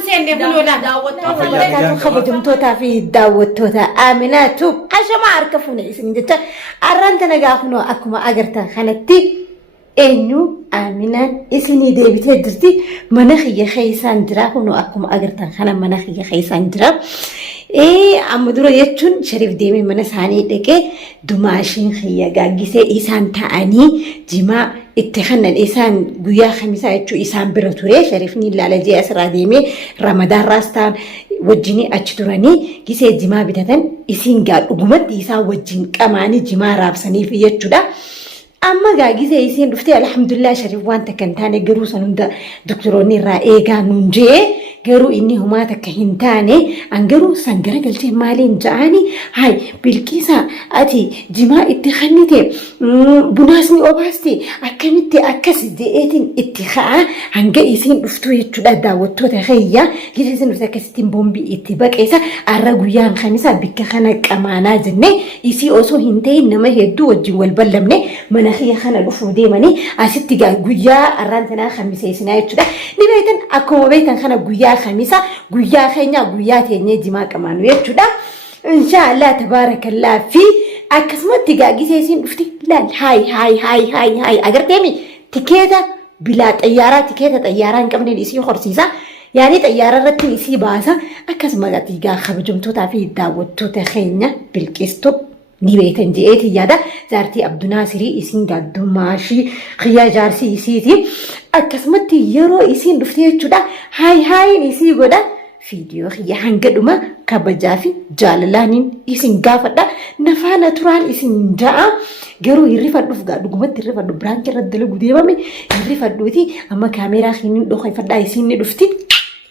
سين يقولوا لا خبجمتوتا في داوتوتا آمناتو عشان ما أركفوني اسم جتا أرنتنا قافنو أكما أجرتا خنتي إنو آمنات اسمي ديبتي درتي مناخي خيسان درا هنو أكما أجرتا خنا مناخي خيسان درا أمدورو يتشون شريف ديمي منساني دكي دماشين خيا جاجسي إسان تاني جما اتخذنا الإنسان جويا خمسة يتشو إنسان برتوري شريفني لا لجي أسرع ديمي رمضان راستان وجني أشتراني كيسي جما بتاعن إسين قال وقمت إنسان وجين كماني جما رابسني في يتشو ده أما جاجسي إسين رفتي الحمد لله شريف وانت كنتاني جروسا نوندا دكتوروني رائعة نونجي قالوا إني هما تكهنتاني أنقروا سنقرا قلت مالين جعاني هاي بالكيسة أتي جماع اتخنتي بناسني أوباستي أكمتي أكسي ديئتين اتخاء هنقا إسين رفتو يتشودا داوتو تخيّا جيسي إسين رفتا كستين بومبي اتباك إيسا أرغويان خمسة بكخانا كمانا جنة إسي أوسو هنتين نما هدو وجين والبلمني مناخي خانا رفو ديماني أسيتي قويا أرانتنا خمسة إسنا يتشودا نبايتن أكو بيتن خانا قويا خميسة قويا خينا قويا تيني جماع كمانو يتشودا إن شاء الله تبارك الله في أكسمت تقاقي سيسين رفتي لا هاي أقر تيمي تكيدا بلا طيارة تكيدا طيارة نكمل الإسي خرسيسة يعني طيارة رتي إسي باسا أكسمت تقا خبجمتو تافي داوتو تخينا بالكستوب نيبيتن جئتي يادا زارتي عبد ناصري إسين قادو ماشي خيا جارسي إسيتي أكسمت يرو إسين رفتي يتشودا هاي إسي قودا فيديو خيا هنقدوما كبجافي جاللانين إسين قافدا نفانا تران إسين جاء قرو يرفض نفقا دقمت يرفض برانك ردلو قديمامي يرفض دوتي أما كاميرا خينين دو خيفدا إسين رفتي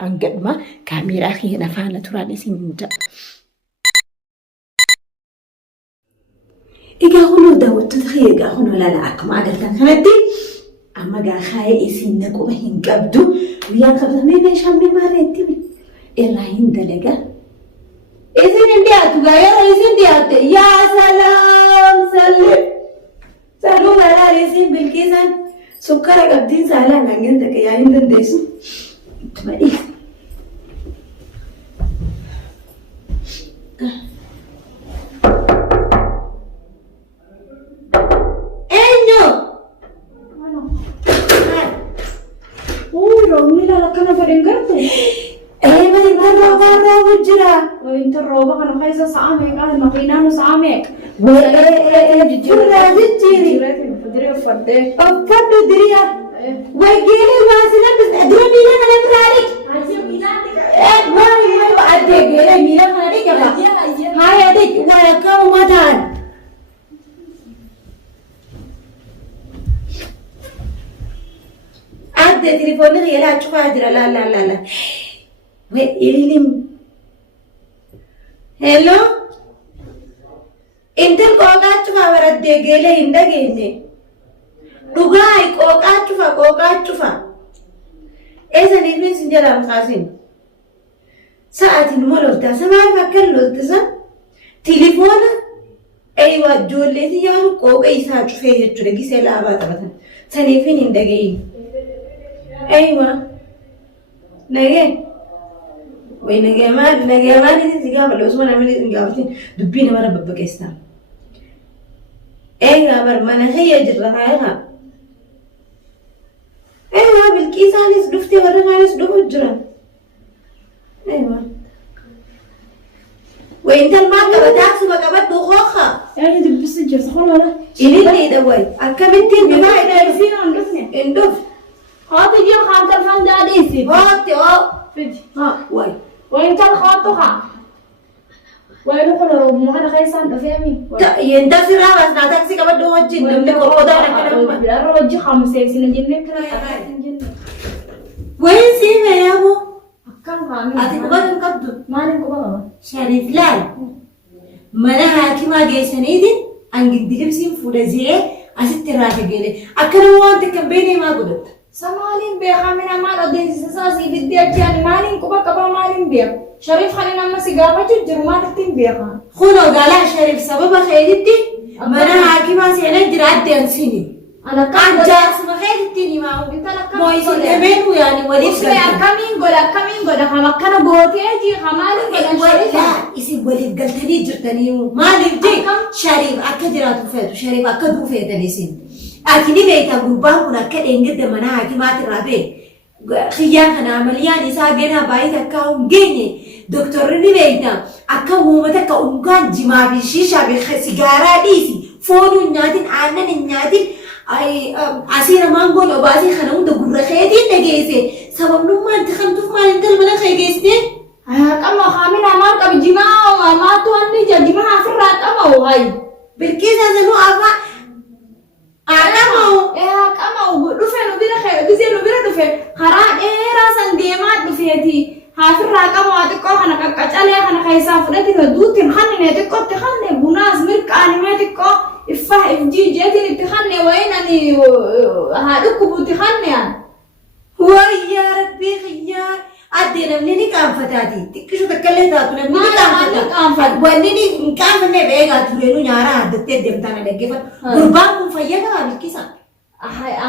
هنقدوما كاميرا خيا نفانا تران إسين جاء إيجا هونو داوتو تخيل إيجا هونو لا أكما أقلتن خمدي أما قا خاي إسين نقو بهين قبدو ويان خبزة مي بيشامي ماريتي إراهين دلقا إسين اندياتو غايا إسين اندياتو يا سلام سلو غالا إسين بالكيسان سكرة قبدين سالا نانجن دكا يا هندن ديسو تبعي وانت الروبة كانوا خايسة سامك قال مقينانو سامك جرا جيري أفضل دريا وجيلي ما سلام بس أدري ميلا أنا فرارك ما أدري جيلي ميلا فرارك هاي أدري وياكم مدان أدري تليفوني غير أشوف أدري لا وإلين hello inter कोकाचुफा वरदे गेले इंडगेने दुगाई कोकाचुफा ऐसा निफिन सिंजरा मकासिन साआtin mololta samay fakkel loltisa telefoon aywa jolleti yaanu qoqa isa cufe jechuudha gisee laabaa taphatan sanifin indageen aywa nagee وينجمال دي تجاب لو اسمه نعمل تجابتين دبينا مرة ببكستان إيه عبر مناخية جرها إيه بالكيس أنيس دفتي ورا أنيس دفع جرا أيوة وإنت الماء كبداك سما كبد بخوخة يعني دبس الجرس خلاص إلي دوي أكملتي بما إذا يصير عندنا إندف هاتي جيل خاطر فنداديسي هاتي فيدي ها واي وإنت الخاطها وين كل روب ما أنا خايسان تفهمي ينتصر هذا ناتك سي كبد وجه دم كودا كده بلا روج خمسة سنة جنة كنا وين سيما يا أبو كم كامل أتكبر كبدو ما نكبر شريف لا منا حاكما جيسنيدين أنجد دلبسين فودزيه أسيت راتجيله أكلم وانت كبيني ما قدرت سمالين بيخا من أمال أدين ساسي بدي أجيان مالين كبا مالين بيخ شريف خلينا ما سيجابة جرو ما تكتين بيخا خلو قالا شريف سبب خيرتي منا حاكما سينا جرات دانسيني أنا كان جاس ما خيرتي ما هو مويسين أمينو يعني وليس كمين قولا beeki hamaali godhan sharifa isin waliif galtanii jirtanii maaliif jee shariif akka jiraatu feetu shariif akka duu feetan isin akini beekta gurbaan kun akka dheengedda mana haakimaatirraa bee khiyyaan kana amaliyaan isaa ganaa baay'ee akka hongeenye doktorri ni beekta akka uummata akka unkaan jimaa fi shiishaa fi sigaaraa dhiisi foonuu nyaatin aannan hin nyaatin asiira maangoon obaasii kana hunda gurra keetiin dhageesse sababnummaan tikamtuuf maaliin dalmana kee geessite qama haamina maal qabi jimaa maatu wanni jimaa afirraa qama hay bilkeessa sanuu afa qama dhufe nu bira gisee nu bira dhufe karaa dheeraa san deemaa dhufeeti haafirraa qama waa xiqqoo kana qaqqacalee kana keessaa fudhatine duutiin hannine xiqqootti hanne bunaas mirqaanimee xiqqoo iffa ifjiijeetiin itti hanne wayinani haa dhukkubuutti hanne an wayyaa rabbii khiyyaa addee namni ni qaanfataati xiqqishu takkallee taatu namni ni qaanfata wanni ni hin qaanfanne beekaa tureenu nyaara addattee deemtaan dhaggeeffatu gurbaan kun fayyadamaa bilkisa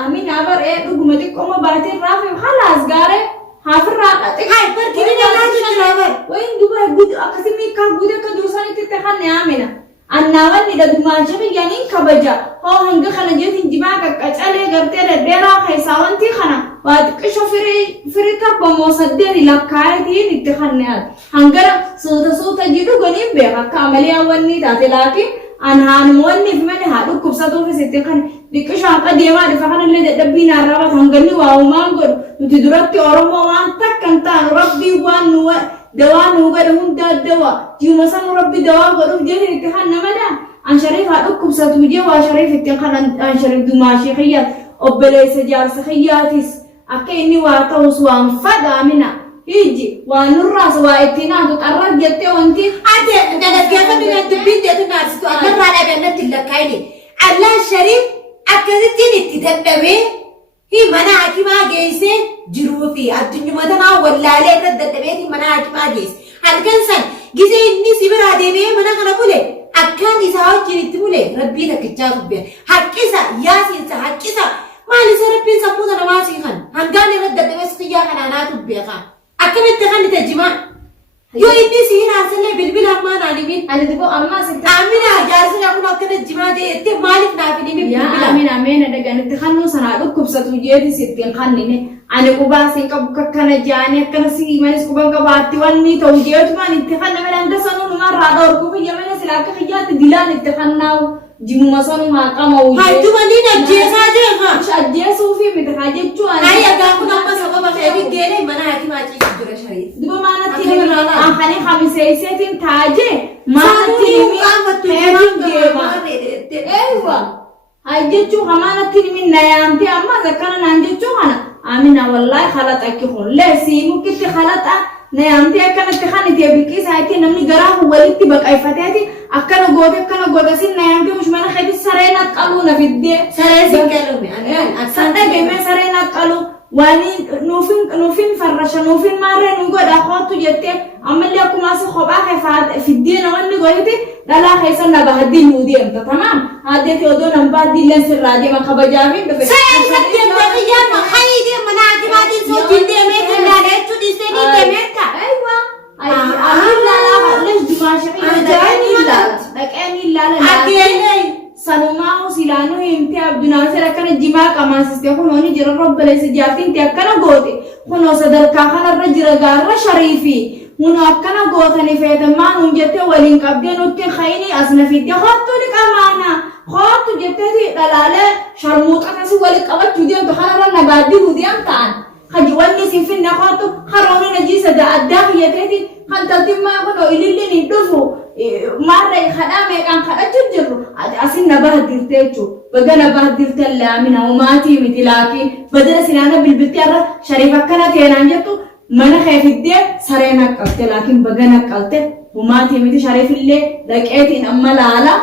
amin abaree dhuguma xiqqooma baatiin raafe halaas gaaree haafirraa qaxe hai barkini nyaatu jira bar wayin duba gudu akkasii kaa gude akka dursanitti itti hanne amina annaawwanni dhagumaan shaqiyyaaniin kabaja hoo hanga kana jeetiin jimaa qaqqacalee gartee dhedheeraa keessaa wanti kana waa xiqqisho firii tarbamoo saddeeni lakkaayetiin itti hanne hangara suuta jedhu goniin beeka akka amaliyaawwanni taate laakiin an haanumwanni fi mani haa dhukkubsatuufis itti kan xiqqisho hanqa deemaa dhufa kanallee dadhabbiin arraba hanganni waa'umaan godhu nuti duratti oromoo waan takka hin taanu rabbii waan nu dawaa nu godhe hunda dawaa jiuma san rabbi dawaa godhuuf jeetiin itti hanna mala an shariif haa dhukkubsatu jee waa shariif itti kan an shariif dumaashii khiyyaat obboleessa jaarsa khiyyaatis akka inni waa ta'us waan fagaamina hiji waan nurraas waa itti naatu qarrar jettee wanti ate dadaggeeffa bina dubbiin deetu naarsitu anarraa dhagannatti hin lakkaa'ini allah shariif akkasittiin itti dadhabee mana hakimaa geesse jiruu fi addunyuma tanaa wallaalee irratti dadhabeetiin mana hakimaa geesse halkan san gisee inni si biraa deebi'ee mana kana bule akkaan isaa wajjin itti bule rabbii takkichaa tubbee haqqisa yaasiinsa haqqisa maal isa rabbiin sammuu sana maasii kan hangaan irratti dadhabees xiyyaa kanaanaa tubbee kan akkamitti kan itti jimaa yoo inni si hinaasillee bilbila ammaa naanimin ani diboo ammaa sitti amina jaarsila kun akkana jimaa ta'e maaliif naaf hin himin yaa amina daganitti kannuu sanaa dhukkubsatu jeeti sittiin kannine ani qubaasii qabu kakkana jaanii akkana si manis quban qabaatti wanni ta'u jeetumaan itti kanname danda sanuu numarraa dhorkuu fayyamana sila akka kiyyaatti dilaan itti kannaawu jimuma sanuu haa qamawu hattuma ni ajjeesaa deema ajjeesuu fi miti haa jechuu ani agaa kun amma sababa ta'eef geelee mana hakimaa ciisu jira shariif duba maanatti ani khamiseeseetiin taaje maanatti heerin deema eewa haa jechuu hamaanatti min nayaamte amma zakkana naan jechuu kana amina wallahi khalaxa ki khulle siimukitti khalaxa nayaamte akkanatti khanite biqisaati namni garaa walitti baqayfateeti akkana goote sin nayaamte mush mana khadi sarena qaluna fidde saree sinqalume ani sadda geme sarena qalu wani nufin farrasha nufin mare nu goda khootu jette amalli akkuma si khobaa khifaat fiddina wanni goyte dala khaysan na bahdi nudi anta tamam hadeti odon bahdi len sirraadi ma khabajaafi dafa sai sadde daqiya ma khaydi manaajibaati soo jinde me kallale tu diseni tementa aywa amilla la halesh dimashi dhaqanii ageelay sanumaa silaanuu himte abdunaasir akkana jimaa qamaasiste kunooni jira robbaleessa jaartiinti akkana goote kunoo sadarkaa kanarra jira gaarra shariifi kunoo akkana gootani feetamaan hun jette waliin qabdee nutti khayni asna fidde hottu ni qamaana hottu jetteeti dhalaalee sharmuuxatasi wali qabachuu deemtu kanarra nagaaddiru deemtaan haji wanni si finna hottu harooni najiisa addaa kiyyateeti kan taltimmaa kunoo ililliin hin dhufu marre khadame kan khadachu jiru asin nabah dirtechu bagana bah dirtalla min umati mitilaki badala sinana bilbitti arra sharifa kana teenan jettu mana khayfidde sarena qalte lakin bagana qalte umati miti sharifille daqeetin amma laala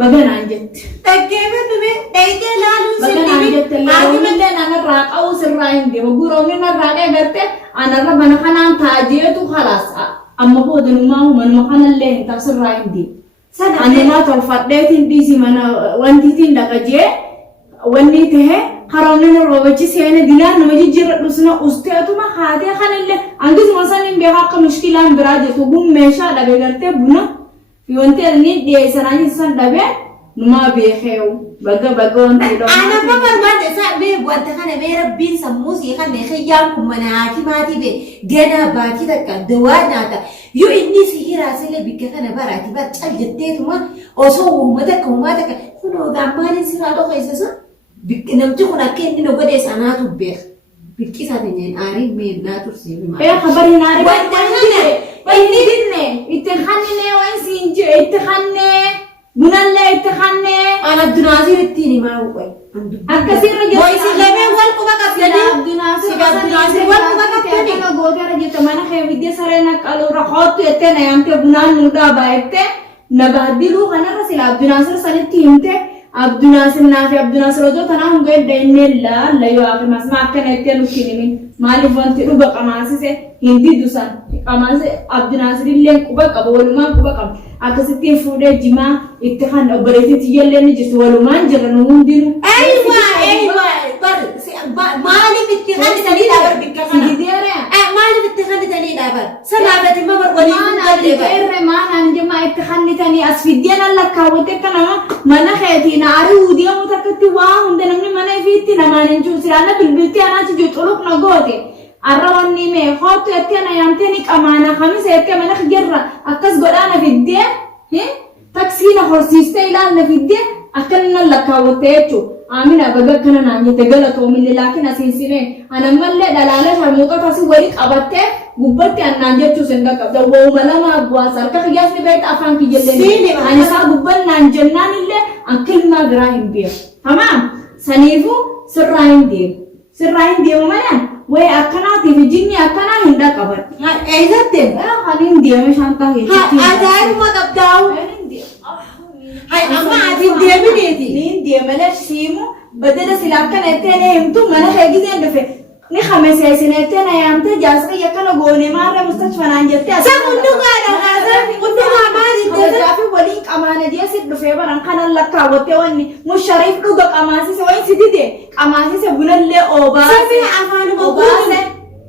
bagana jet tageebnu me dayte laalu bagana jet laalimille nana raqaw sirra inde guro min raqe garte anarra bana khanan taajeetu khalas amma boodinummaa manuma kanallee hin tasirraa hin diin anuma tolfadheetiin dhiisi mana wantiitiin dhaqajee wanni tahe خرامنا الروبتشي سينا دينا نمجي جرى لسنا أستياتو ما خاتي خان اللي عندي مثلا بيحق مشكلة براجة تقوم ماشى دبي قرتي بنا في وانتي أني دي سراني سان دبي نما بيخيو بقى وانتي أنا ما برماد سأبي وانت خان بيربين سموسي خان خيام مناعتي ماتي بي جنا باتي تك دوانا تا يو إني سهيرة سيل بيك خان براتي بات أجدت ما أصوم متك وماتك كنوا دعماني سيرادو خيسسا namti kun akka inni nu godhe sanaatu beeka. Biqilaa teenyeen aarii meennaa tursiifi maal. Ee khabari naari. Inni dinne itti khannee waan siin jee itti khannee bunallee itti khannee. Ana Abdunaasir ittiin himaa bu'e. Akkasirra jirti. Boysi lamee wal quba qabdanii. Abdunaasir wal quba qabdanii. Kana gooteera jette mana kee bidde saree naqalu rakkootu jettee na yaamte bunaan nu dhaabaa jettee na baadiluu kanarra sila Abdunaasir sanitti himte. Abdunaasir naafi Abdunaasir odoo tanaa hunga edda inni la yoo akka masma akkana itti anu kinimin maaliif wanti dhuga qamaasise hindi dusan qamaase Abdunaasir illee quba qaba walumaan quba qaba akkasittiin fuudhee jimaa itti kan obboleettii tiyyallee ni jirti walumaan jirra nu hundinuu. Maaliif itti handitanii dhaabar bikka kana? Maaliif itti handitanii dhaabar? Sanaafati ma barbaadii fuudhee bara. Maanaan jimaa itti handitanii as fiddeen alla kaawwatte kanama mana keetiin aarii hudiyamu takkatti waa hunda namni mana ifiitti namaan hin jiru silaana bilbiltii anaachi jiru xuluq na goote. Arrawanni mee hootu ettee na yaamtee ni qamaana kamisa ettee mana jirra akkas godhaana fiddee taksii na horsiistee ilaalna fiddee akkanna lakkaawwatte jechuudha. Amina baga kana naan jette galatoomillee laakiin asiinsine anammallee dhalaalee sharmuuxota asii walii qabattee gubbatti annaan jechuu senda qabda wooma lama bu'aa sarka kiyyaasni beekta afaan kiyyaillee ani isaa gubban naan jennaan illee akka ilmaa biraa hin beeku. Tamaam saniifuu sirraa hin deemu malee way akkanaatiif jinni akkanaa hin dhaqaban. Eeyyatti. Kan hin deeme shantaa keessatti. Ajaa'ibuma qabdaa'u. Hai amma ati deeminiiti. Niin deemale siimu badala silaakan ettene himtu mana heegizeen dhufe ni khameseesine ettene yaamte jaasqa yakkana goone maarra mustashfanaan jette sa hundumaa maali jaafi waliin qamaana jeesit dhufe baran kanan lakkaawwatte wanni mushariif dhuga qamaasise wayin sidide qamaasise bunallee oobaase sabni afaanuma oobaase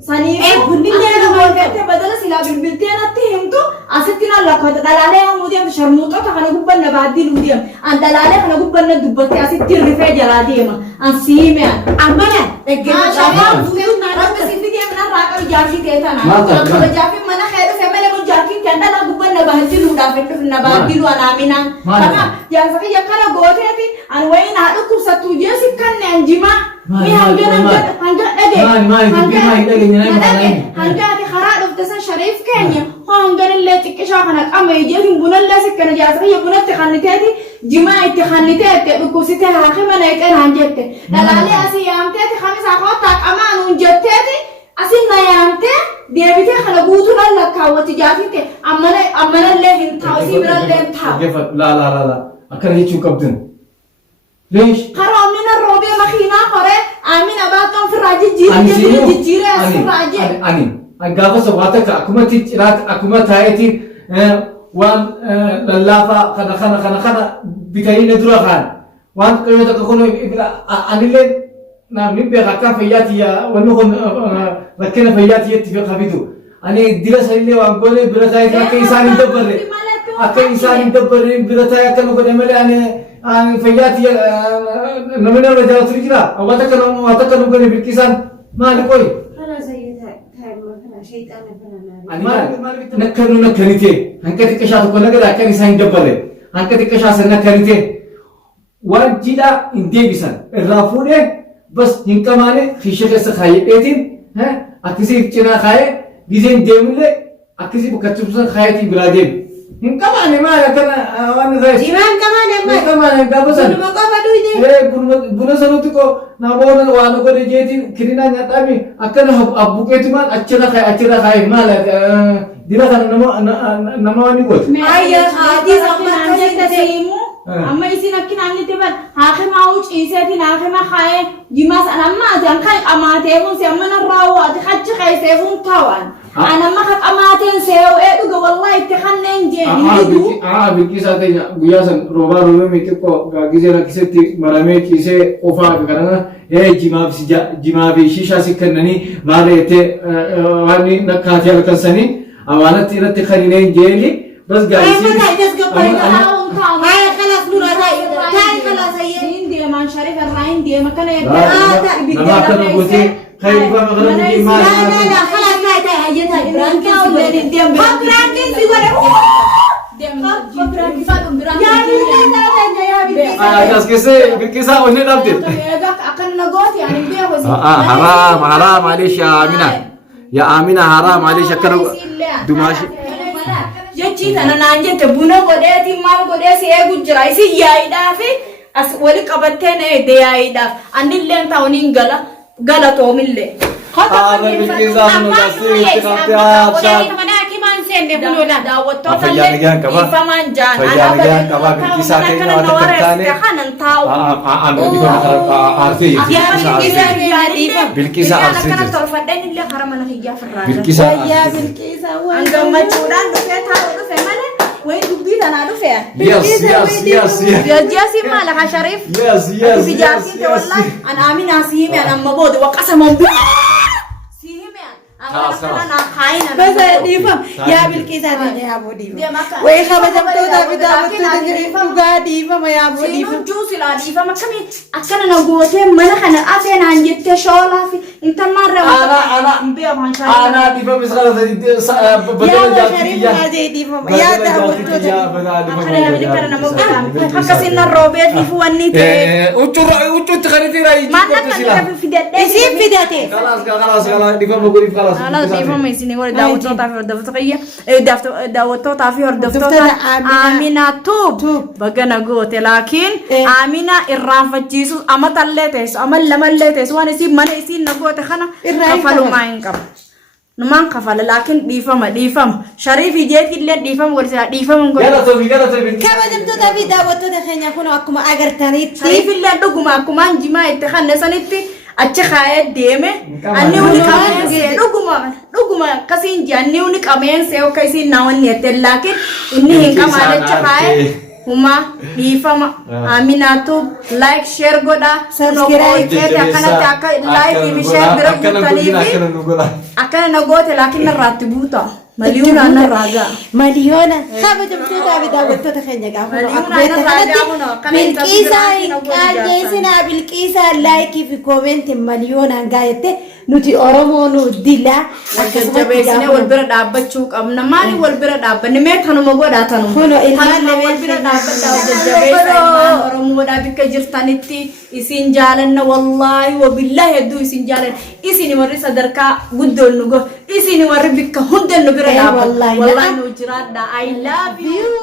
saniif bunnillee namootatti badala silaa bilbiltee natti himtu asitti nan lakkaawwatte dhalaalee hamuu deemtu sharmuuxota kana gubbanna baaddiluu deema an dhalaalee kana gubbanna dubbatte asitti rifee jalaa deema an siime ammana dhaggeeffachaa buutuun naannoo sifi deemna raaqa jaartii ta'e tana kabajaafi mana xeeru semele mun jaartiin kan dhala gubbanna baaddiluudhaaf hedduuf baaddilu anaaminaan kana jaarsa kiyya kana gooteeti an wayin haa dhukkubsattuu jeesi kanne an jimaa mi hanga ati karaa dhufte san shariif keenya hanganillee xiqqishaa kana qama ijeetiin bunallee sikkana jaarsa kiyya bunatti kanniteeti jimaa itti kanniteette dhukkubsitee haakima neeqenaan jette dhalaalee asii yaamteeti kamisaa koottaa qamaanuun jetteeti asin na yaamtee deebitee kana guutuudhaan lakkaawwatti jaafite ammanallee hin taa'u isii birallee hin taa'u. La akkana jechuu qabdan. Leesh. Karaa amina roobee makiinaa hore amina baatan firraa jijjiiree as firraa jee. Ani gaafa sobaata akkuma ciraatti akkuma taa'eeti waan lallaafaa kana bitanii na dura kaan waan qayyoo takka kun anillee namni beeka akka fayyaati wanni kun rakkina fayyaati jetti qabitu ani dila sanillee waan goone bira taa'eeti akka isaan hin dabbarre bira taa'ee akka nu godhe malee ani fayyaati namni nama jaalatu jira waan akka nu godhe birqisaan maali qoy. Nakkanite hanka xiqqashaa tokko nagada akkan isaa hin dabbarre hanka xiqqashaa san nakkanite waan jidhaa hin deebisan irraa fuudhee bas hin qamaane kiisha keessa kaayedheetiin akkasii cinaa kaayee gizeen deemullee akkasii bakka tubsan kaayetiin biraa deemu hin qamaane maal akkana waan ta'eef jimaan qamaane amma hin qamaane gaafa san bunuma qofa dhuyde buna sanutti ko namoota waan godhe jeetiin kirinaa nyaadhaami akkana abbuqeetumaan achirra kaayee maal dina kana nama wani got Ayya, hadi zaman Tasimu, amma isin akkin anni teban haakima uch isetin haakima khaye jimas anamma atan khay qamate bun se amma narrawo at khajji khay se bun tawan anamma kha qamaten se o edugo wallahi tikhannen je bilkisa tanya guyasan roba miti ko gagizera kisetti marame kise ofa karana jima bi shisha sikannani barete wani nakati kansani awanati irati khalinen jeli bas gaisi هاي خلاص نور هاي خلاص هي عندي ما شريف الراين دي ما كان nama kana gote khay ba magana di ma لا خلاص هاي هي برانكي سيوره atas kese bilkisa onne dabde akan nagot yani biya ko haram معلش يا امينه حرام معلش كان دماشي jechi tana nanjete buna godeti mal godesi egu jira isi yaida fi as wali qabatene de yaida anillen tawnin gala to mille bilkisa no tasir tikatya بس ديفهم يا بالكيسة يا ابو ديفهم وي خبجم تو دافي دافي تو ديفهم يا ابو ديفهم جوسي لا ديفهم كمي اكن نغوته منخنا افين انجت شولا في انت مره انا دي بمسخره بدل شريف ما زي ديفهم يا داود حكسين الروبيت ديفواني وچو تخريتي راي ما نكن في دته يسيب في دته خلاص دي بمغري خلاص خلاص ديفهم يسني ولا داوتو تافي دفتقيه داوتو تافي دفتو امينه توب بغنا غوت لكن امينه الرافجيسو اما تلتس اما لملتس وانا سي من سي نغوت خنا كفلوا ما ينكم نمان كفل لكن ديفهم شريف جيت اللي ديفهم ورسا ديفهم يلا توبي خبجم تو دافي داود تو دخنيا كونو اكما اغرتاني شريف اللي دغما كمان جما يتخنسنتي achi khayet deme anni uni kamense duguma kasin janni uni kamense o kaisi nawan yete lakin inni hinka male chahay huma difama aminatu like share goda subscribe kete akana like ibi share bira akana nagote lakin naratibuta مليونة أنا راجع مليونة خبجم تو دافي داود تو دخنيا كونو بالكيسة كان جيسنا بالكيسة لايك في كومنت مليونة غايته نوتي أورمو نو ديلا جبهة والبرد دابتشوك أمنا مالي والبرد داب نميت هنو مغودا تنو هنو إلمان والبرد داب جبهة أورمو دابك جرتانيتي إسين جالنا والله وبالله يدو إسين جالنا إسيني وري صدركا قدو نغو إسيني وري بك هندن نبرد داب والله نوجراد دا I love you